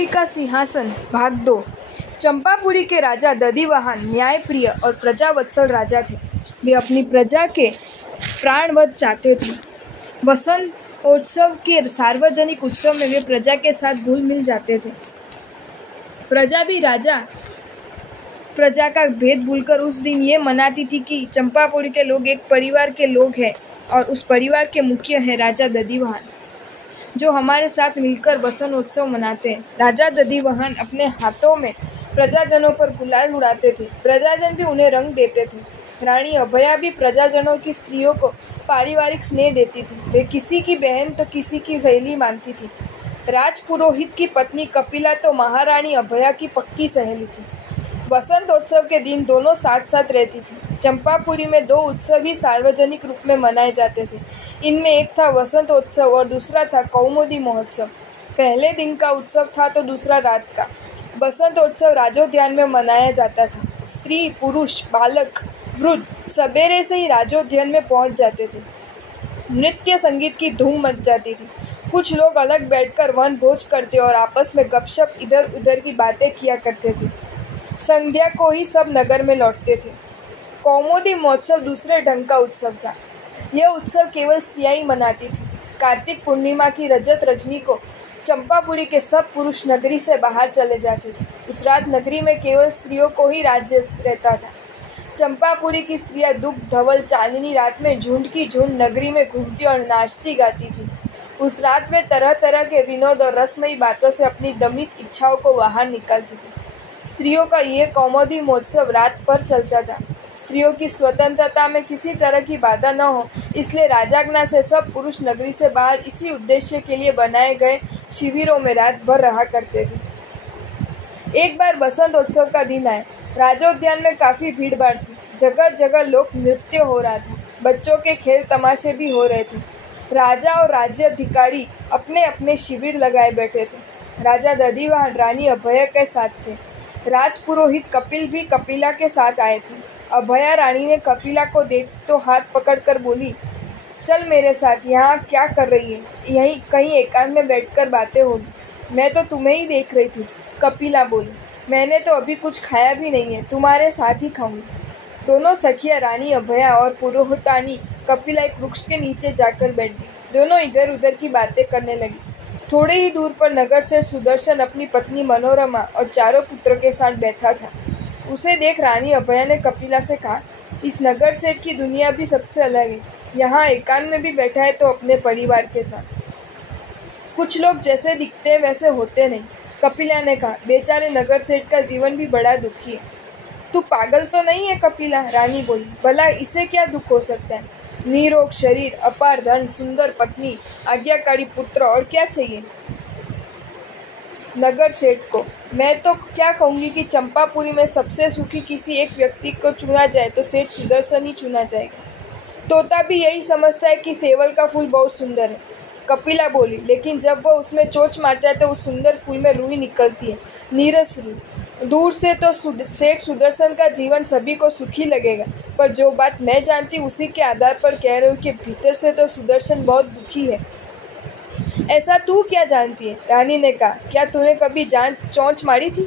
पुरी का सिंहासन भाग 2। चंपापुरी के राजा दधिवाहन न्यायप्रिय और प्रजावत्सल राजा थे। वे अपनी प्रजा के प्राणवध चाहते थे। वसंतोत्सव के सार्वजनिक उत्सव में वे प्रजा के साथ घुल मिल जाते थे। प्रजा भी प्रजा का भेद भूलकर उस दिन ये मनाती थी कि चंपापुरी के लोग एक परिवार के लोग हैं और उस परिवार के मुखिया है राजा दधिवाहन, जो हमारे साथ मिलकर वसंतोत्सव मनाते हैं। राजा दधिवाहन अपने हाथों में प्रजाजनों पर गुलाल उड़ाते थे। प्रजाजन भी उन्हें रंग देते थे। रानी अभया भी प्रजाजनों की स्त्रियों को पारिवारिक स्नेह देती थी। वे किसी की बहन तो किसी की सहेली मानती थी। राजपुरोहित की पत्नी कपिला तो महारानी अभया की पक्की सहेली थी। वसंतोत्सव के दिन दोनों साथ साथ रहती थी। चंपापुरी में 2 उत्सव ही सार्वजनिक रूप में मनाए जाते थे। इनमें एक था वसंतोत्सव और दूसरा था कौमुदी महोत्सव। पहले दिन का उत्सव था तो दूसरा रात का। वसंतोत्सव राजोद्यान में मनाया जाता था। स्त्री, पुरुष, बालक, वृद्ध सवेरे से ही राजोद्यान में पहुंच जाते थे। नृत्य संगीत की धूम मच जाती थी। कुछ लोग अलग बैठकर वन भोज करते और आपस में गपशप इधर उधर की बातें किया करते थे। संध्या को ही सब नगर में लौटते थे। कौमुदी महोत्सव दूसरे ढंग का उत्सव था। यह उत्सव केवल स्त्रियां ही मनाती थी। कार्तिक पूर्णिमा की रजत रजनी को चंपापुरी के सब पुरुष नगरी से बाहर चले जाते थे। उस रात नगरी में केवल स्त्रियों को ही राज्य रहता था। चंपापुरी की स्त्रियां दुख धवल चांदनी रात में झुंड की झुंड नगरी में घूमती और नाचती गाती थी। उस रात वे तरह तरह के विनोद और रसमयी बातों से अपनी दमित इच्छाओं को बाहर निकालती थी। स्त्रियों का ये कौमुदी महोत्सव रात भर चलता था। स्त्रियों की स्वतंत्रता में किसी तरह की बाधा न हो, इसलिए राजाज्ञा से सब पुरुष नगरी से बाहर इसी उद्देश्य के लिए बनाए गए शिविरों में रात भर रहा करते थे। एक बार वसंतोत्सव का दिन आया। राजोद्यान में काफी भीड़ भाड़ थी। जगह जगह लोक नृत्य हो रहा था। बच्चों के खेल तमाशे भी हो रहे थे। राजा और राज्य अधिकारी अपने अपने शिविर लगाए बैठे थे। राजा दधिवाहन रानी अभया के साथ थे। राजपुरोहित कपिल भी कपिला के साथ आए थे। अभया रानी ने कपिला को देख तो हाथ पकड़कर बोली, चल मेरे साथ, यहाँ क्या कर रही है? यहीं कहीं एकांत में बैठकर बातें होगी। मैं तो तुम्हें ही देख रही थी, कपिला बोली। मैंने तो अभी कुछ खाया भी नहीं है, तुम्हारे साथ ही खाऊंगी। दोनों सखिया रानी अभया और पुरोहितानी कपिला एक वृक्ष के नीचे जाकर बैठ गई। दोनों इधर उधर की बातें करने लगी। थोड़े ही दूर पर नगर से सुदर्शन अपनी पत्नी मनोरमा और 4 पुत्रों के साथ बैठा था। उसे देख रानी अभया ने कपिला से कहा, इस नगर सेठ की दुनिया भी सबसे अलग है। यहाँ एकांत में भी बैठा है तो अपने परिवार के साथ। कुछ लोग जैसे दिखते हैं वैसे होते नहीं। कपिला ने कहा, बेचारे नगर सेठ का जीवन भी बड़ा दुखी है। तू पागल तो नहीं है कपिला? रानी बोली। भला इसे क्या दुख हो सकता है? निरोग शरीर, अपार धन, सुंदर पत्नी, आज्ञाकारी पुत्र, और क्या चाहिए नगर सेठ को? मैं तो क्या कहूँगी कि चंपापुरी में सबसे सुखी किसी एक व्यक्ति को चुना जाए तो सेठ सुदर्शन ही चुना जाएगा। तोता भी यही समझता है कि सेवल का फूल बहुत सुंदर है, कपिला बोली। लेकिन जब वह उसमें चोंच मारता है तो उस सुंदर फूल में रुई निकलती है, नीरस रुई। दूर से तो सेठ सुदर्शन का जीवन सभी को सुखी लगेगा, पर जो बात मैं जानती उसी के आधार पर कह रही हूँ कि भीतर से तो सुदर्शन बहुत दुखी है। ऐसा तू क्या जानती है? रानी ने कहा, क्या तूने कभी चोंच मारी थी?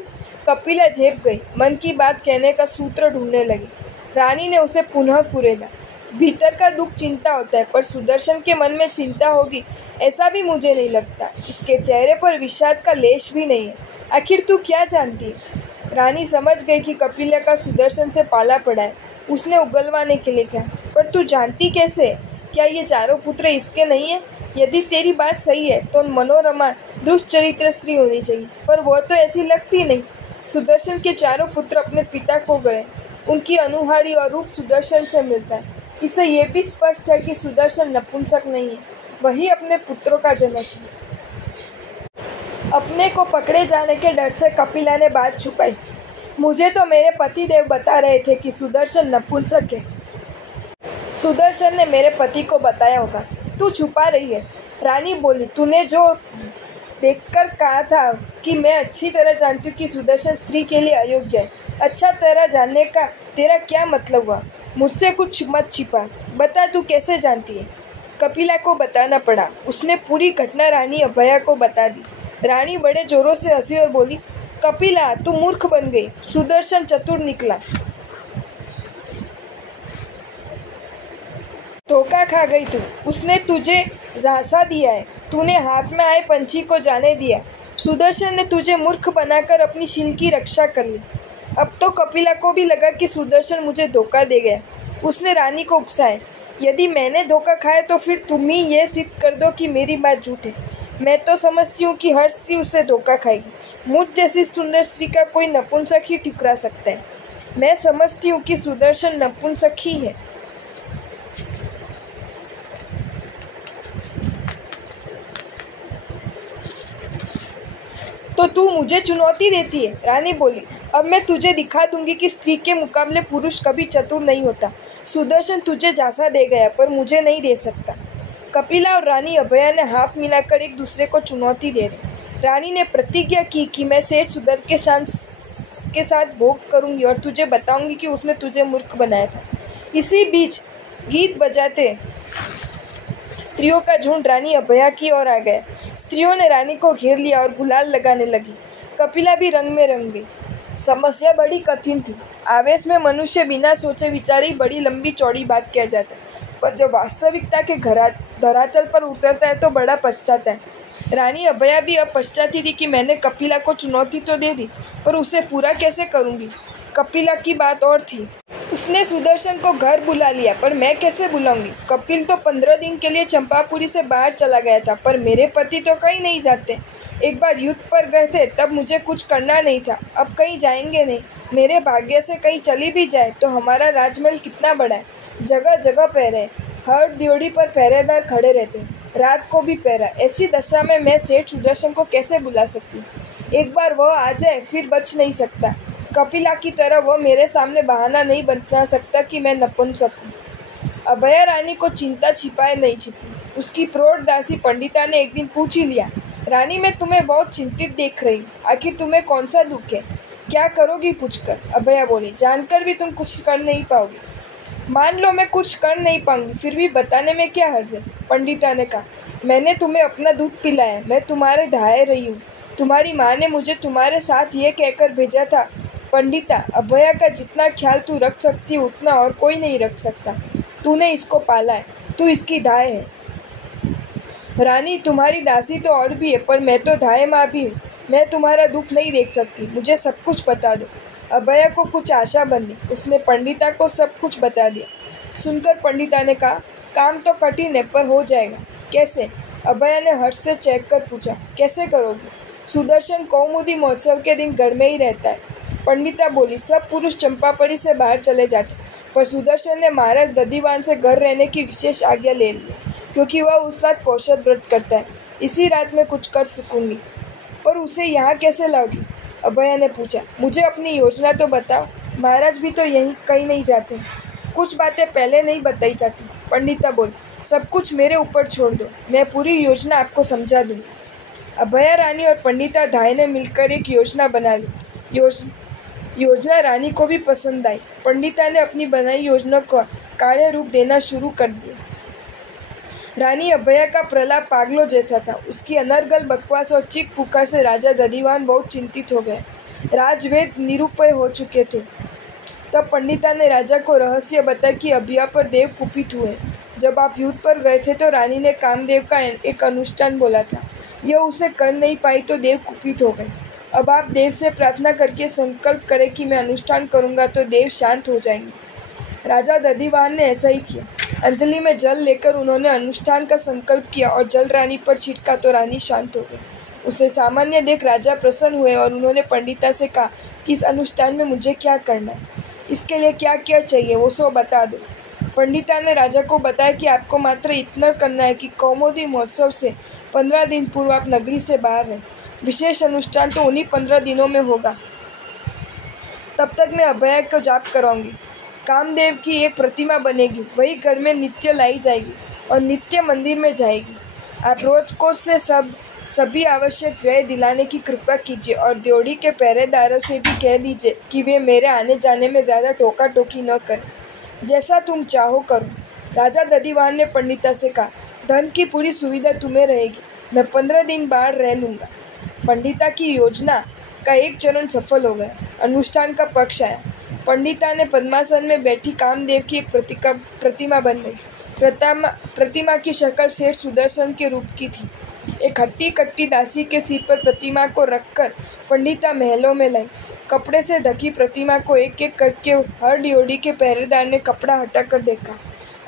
कपिला झेप गई। मन की बात कहने का सूत्र ढूंढने लगी। रानी ने उसे पुनः कुरेदा। भीतर का दुख चिंता होता है, पर सुदर्शन के मन में चिंता होगी ऐसा भी मुझे नहीं लगता। इसके चेहरे पर विषाद का लेश भी नहीं है। आखिर तू क्या जानती है? रानी समझ गई कि कपिला का सुदर्शन से पाला पड़ा है। उसने उगलवाने के लिए कहा, पर तू जानती कैसे? क्या ये 4 पुत्र इसके नहीं है? यदि तेरी बात सही है तो मनोरमा दुष्चरित्र स्त्री होनी चाहिए, पर वह तो ऐसी लगती नहीं। सुदर्शन के 4 पुत्र अपने पिता को गए। उनकी अनुहारी और रूप सुदर्शन से मिलता है। इससे यह भी स्पष्ट है कि सुदर्शन नपुंसक नहीं है, वही अपने पुत्रों का जनक है। अपने को पकड़े जाने के डर से कपिला ने बात छुपाई। मुझे तो मेरे पतिदेव बता रहे थे कि सुदर्शन नपुंसक है। सुदर्शन ने मेरे पति को बताया होगा। तू छुपा रही है, रानी बोली। तूने जो देखकर कहा था कि मैं अच्छी तरह जानती हूँ कि सुदर्शन स्त्री के लिए अयोग्य है। अच्छा तरह जानने का तेरा क्या मतलब हुआ? मुझसे कुछ मत छिपा, बता तू कैसे जानती है? कपिला को बताना पड़ा। उसने पूरी घटना रानी अभया को बता दी। रानी बड़े जोरों से हंसी और बोली, कपिला तू मूर्ख बन गई, सुदर्शन चतुर निकला। धोखा खा गई तू, उसने तुझे झांसा दिया है, तूने हाथ में आए पंछी को जाने दिया। सुदर्शन ने तुझे मूर्ख बनाकर अपनी शील की रक्षा कर ली। अब तो कपिला को भी लगा कि सुदर्शन मुझे धोखा दे गया। उसने रानी को उकसाया, यदि मैंने धोखा खाया तो फिर तुम ही ये सिद्ध कर दो कि मेरी बात झूठ है। मैं तो समझती हूँ कि हर स्त्री उसे धोखा खाएगी। मुझ जैसी सुंदर स्त्री का कोई नपुंसक ही ठुकरा सकता है। मैं समझती हूँ कि सुदर्शन नपुंसक ही है। तो तू मुझे चुनौती देती है, रानी बोली। अब मैं तुझे दिखा दूंगी कि स्त्री के मुकाबले पुरुष कभी चतुर नहीं होता। सुदर्शन तुझे झांसा दे गया पर मुझे नहीं दे सकता। कपिला और रानी अभया ने हाथ मिलाकर एक दूसरे को चुनौती दे दी। रानी ने प्रतिज्ञा की कि मैं सेठ सुदर्शन के साथ भोग करूंगी और तुझे बताऊंगी कि उसने तुझे मूर्ख बनाया था। इसी बीच गीत बजाते स्त्रियों का झुंड रानी अभया की ओर आ गया। स्त्रियों ने रानी को घेर लिया और गुलाल लगाने लगी। कपिला भी रंग में रंग गई। समस्या बड़ी कठिन थी। आवेश में मनुष्य बिना सोचे विचारे ही बड़ी लंबी चौड़ी बात कह जाता है, पर जब वास्तविकता के धरातल पर उतरता है तो बड़ा पछताता है। रानी अभया भी अब पछताती थी कि मैंने कपिला को चुनौती तो दे दी, पर उसे पूरा कैसे करूंगी। कपिला की बात और थी। उसने सुदर्शन को घर बुला लिया, पर मैं कैसे बुलाऊंगी। कपिल तो 15 दिन के लिए चंपापुरी से बाहर चला गया था, पर मेरे पति तो कहीं नहीं जाते। एक बार युद्ध पर गए थे, तब मुझे कुछ करना नहीं था, अब कहीं जाएंगे नहीं। मेरे भाग्य से कहीं चली भी जाए तो हमारा राजमहल कितना बड़ा है, जगह जगह पहरे, हर ड्योढ़ी पर पहरेदार खड़े रहते हैं, रात को भी पहरा। ऐसी दशा में मैं सेठ सुदर्शन को कैसे बुला सकती हूँ। एक बार वह आ जाए फिर बच नहीं सकता। कपिला की तरह वह मेरे सामने बहाना नहीं बना सकता कि मैं नपुंसक हूँ। अभया रानी को चिंता छिपाए नहीं छिपी। उसकी प्रौढ़ दासी पंडिता ने एक दिन पूछ ही लिया, रानी मैं तुम्हें बहुत चिंतित देख रही हूँ, आखिर तुम्हें कौन सा दुख है, क्या करोगी पूछकर। अभया बोली, जानकर भी तुम कुछ कर नहीं पाओगी। मान लो मैं कुछ कर नहीं पाऊंगी, फिर भी बताने में क्या हर्ज है। पंडिता ने कहा, मैंने तुम्हें अपना दूध पिलाया, मैं तुम्हारे धाए रही हूँ। तुम्हारी माँ ने मुझे तुम्हारे साथ ये कहकर भेजा था, पंडिता अभया का जितना ख्याल तू रख सकती है उतना और कोई नहीं रख सकता। तूने इसको पाला है, तू इसकी धाय है। रानी तुम्हारी दासी तो और भी है, पर मैं तो धाय माँ भी हूँ। मैं तुम्हारा दुख नहीं देख सकती, मुझे सब कुछ बता दो। अभया को कुछ आशा बंधी, उसने पंडिता को सब कुछ बता दिया। सुनकर पंडिता ने कहा, काम तो कठिन है पर हो जाएगा। कैसे? अभया ने हर्ष से चेक कर पूछा, कैसे करोगी? सुदर्शन कौमुदी महोत्सव के दिन घर में ही रहता है। पंडिता बोली, सब पुरुष चंपापुरी से बाहर चले जाते, पर सुदर्शन ने महाराज दधिवान से घर रहने की विशेष आज्ञा ले ली, क्योंकि वह उस रात पौषध व्रत करता है। इसी रात में कुछ कर सकूंगी। पर उसे यहाँ कैसे लाओगी? अभया ने पूछा। मुझे अपनी योजना तो बताओ, महाराज भी तो यहीं कहीं नहीं जाते, कुछ बातें पहले नहीं बताई जाती। पंडिता बोली, सब कुछ मेरे ऊपर छोड़ दो, मैं पूरी योजना आपको समझा दूंगी। अभया रानी और पंडिता धाय ने मिलकर एक योजना बना ली। योजना रानी को भी पसंद आई। पंडिता ने अपनी बनाई योजना को कार्य रूप देना शुरू कर दिया। रानी अभया का प्रलाप पागलों जैसा था। उसकी अनर्गल बकवास और चीख पुकार से राजा दधिवान बहुत चिंतित हो गए। राजवेद निरुपय हो चुके थे। तब पंडिता ने राजा को रहस्य बताया कि अभया पर देव कुपित हुए। जब आप युद्ध पर गए थे तो रानी ने कामदेव का एक अनुष्ठान बोला था, यह उसे कर नहीं पाई तो देव कुपित हो गए। अब आप देव से प्रार्थना करके संकल्प करें कि मैं अनुष्ठान करूंगा तो देव शांत हो जाएंगे। राजा दधिवान ने ऐसा ही किया। अंजलि में जल लेकर उन्होंने अनुष्ठान का संकल्प किया और जल रानी पर छिड़का तो रानी शांत हो गई। उसे सामान्य देख राजा प्रसन्न हुए और उन्होंने पंडिता से कहा कि इस अनुष्ठान में मुझे क्या करना है, इसके लिए क्या क्या चाहिए वो सब बता दो। पंडिता ने राजा को बताया कि आपको मात्र इतना करना है कि कौमुदी महोत्सव से 15 दिन पूर्व आप नगरी से बाहर रहें। विशेष अनुष्ठान तो उन्हीं 15 दिनों में होगा। तब तक मैं अभया को जाप कराऊंगी। कामदेव की एक प्रतिमा बनेगी, वही घर में नित्य लाई जाएगी और नित्य मंदिर में जाएगी। आप रोज को से सभी आवश्यक व्यय दिलाने की कृपा कीजिए और ड्योढ़ी के पहरेदारों से भी कह दीजिए कि वे मेरे आने जाने में ज़्यादा टोका टोकी न करें। जैसा तुम चाहो करो। राजा दधिवान ने पंडिता से कहा, धन की पूरी सुविधा तुम्हें रहेगी, मैं 15 दिन बाहर रह लूँगा। पंडिता की योजना का एक चरण सफल हो गया। अनुष्ठान का पक्ष आया। पंडिता ने पद्मासन में बैठी कामदेव की एक प्रतिमा बन गई। प्रतिमा की शक्ल सेठ सुदर्शन के रूप की थी। एक हट्टी कट्टी दासी के सिर पर प्रतिमा को रखकर पंडिता महलों में लाई। कपड़े से ढकी प्रतिमा को एक एक करके हर ड्योढ़ी के पहरेदार ने कपड़ा हटाकर देखा।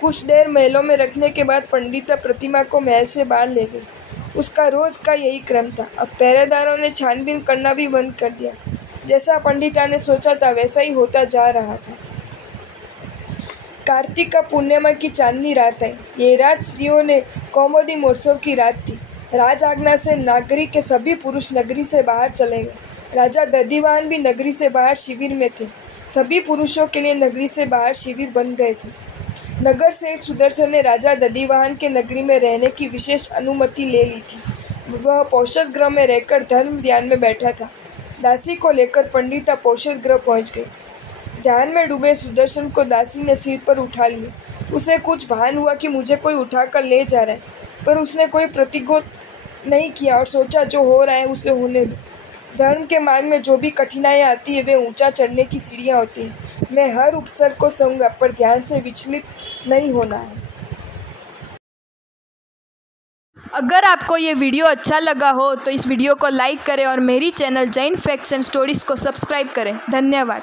कुछ देर महलों में रखने के बाद पंडिता प्रतिमा को महल से बाहर ले गई। उसका रोज का यही क्रम था। अब पहरेदारों ने छानबीन करना भी बंद कर दिया। जैसा पंडिता ने सोचा था वैसा ही होता जा रहा था। कार्तिक का पूर्णिमा की चांदनी रात आई। ये रात स्त्रियों ने कौमुदी महोत्सव की रात थी। राज आज्ञा से नागरी के सभी पुरुष नगरी से बाहर चले गए। राजा दधिवाहन भी नगरी से बाहर शिविर में थे। सभी पुरुषों के लिए नगरी से बाहर शिविर बन गए थे। नगर सेठ सुदर्शन ने राजा दधिवाहन के नगरी में रहने की विशेष अनुमति ले ली थी। वह पौषध गृह में रहकर धर्म ध्यान में बैठा था। दासी को लेकर पंडिता पौषध गृह पहुंच गई। ध्यान में डूबे सुदर्शन को दासी ने सिर पर उठा लिया। उसे कुछ भान हुआ कि मुझे कोई उठाकर ले जा रहा है, पर उसने कोई प्रतिघोध नहीं किया और सोचा जो हो रहा है उसे होने दो। धर्म के मार्ग में जो भी कठिनाइयाँ आती है वे ऊंचा चढ़ने की सीढ़ियाँ होती हैं। मैं हर उपसर्ग को सहूंगा, पर ध्यान से विचलित नहीं होना है। अगर आपको ये वीडियो अच्छा लगा हो तो इस वीडियो को लाइक करें और मेरी channel Jain facts and stories को सब्सक्राइब करें। धन्यवाद।